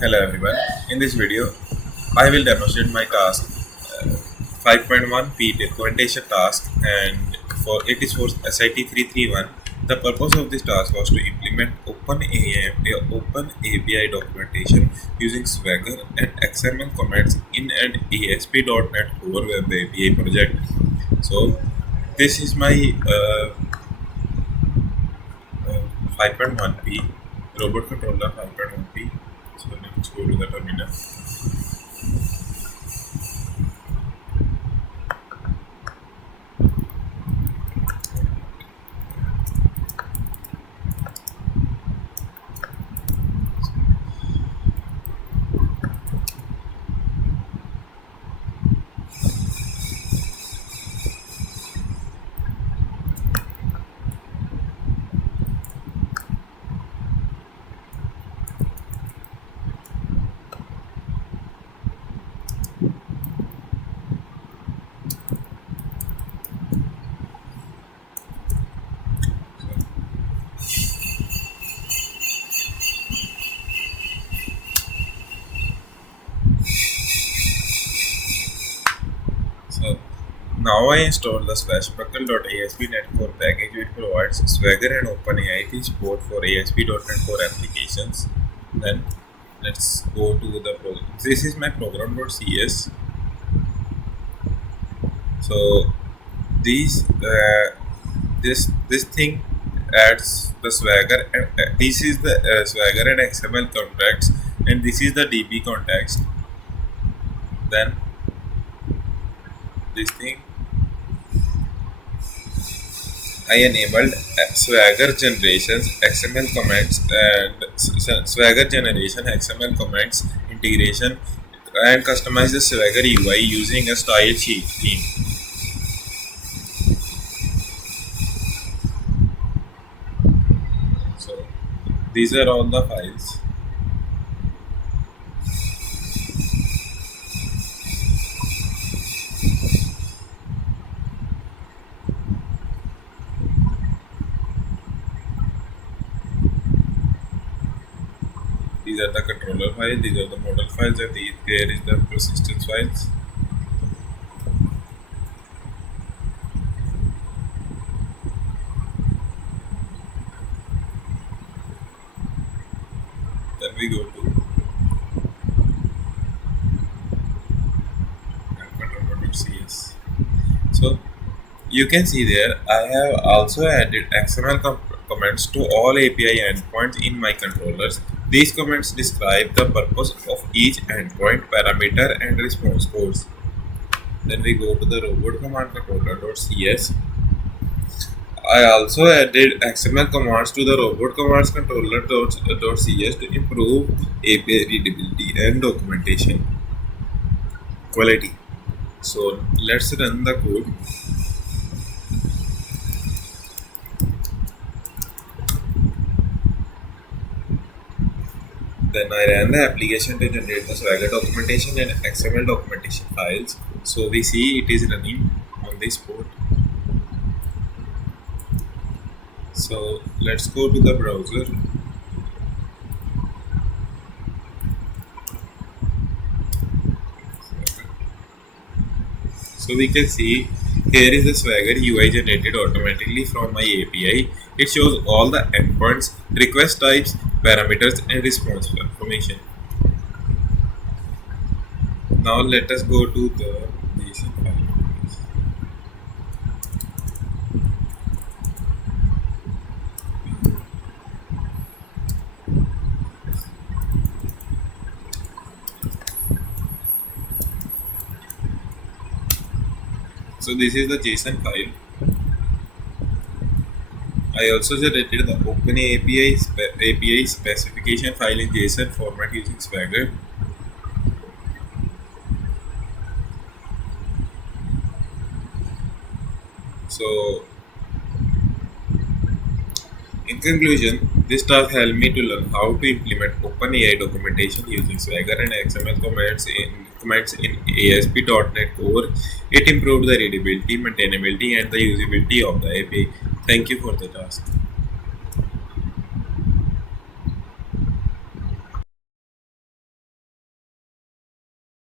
Hello everyone. In this video, I will demonstrate my task 5.1p documentation task, and it is for sit331. The purpose of this task was to implement open API documentation using Swagger and XML commands in an ASP.NET Core Web API project. So this is my 5.1p robot controller 5.1p. So let's go to the terminal. So now I installed the swashbuckle.asp.NET Core package, which provides Swagger and OpenAI support for ASP.NET Core applications. Then let's go to the program. This is my program.cs. So these this thing adds the Swagger, and this is the Swagger and XML contracts, and this is the DB context. Then this thing I enabled Swagger generations XML commands and Swagger generation XML commands integration, and customize the Swagger UI using a style sheet theme. So these are all the files. These are the controller files, these are the model files, and there is the persistence files. Then we go to controller.cs. So you can see there I have also added XML comments to all API endpoints in my controllers. These comments describe the purpose of each endpoint, parameter, and response codes. Then we go to the robot command controller.cs. I also added XML commands to the robot commands controller.cs to improve API readability and documentation quality. So let's run the code. Then I ran the application to generate the Swagger documentation and XML documentation files. So we see it is running on this port. So let's go to the browser. So we can see here is the Swagger UI generated automatically from my API. It shows all the endpoints, request types, parameters, and response information. Now let us go to the JSON file. So this is the JSON file. I also generated the API specification file in JSON format using Swagger. So in conclusion, this task helped me to learn how to implement OpenAI documentation using Swagger and XML commands in ASP.NET Core. It improved the readability, maintainability, and the usability of the API. Thank you for the task.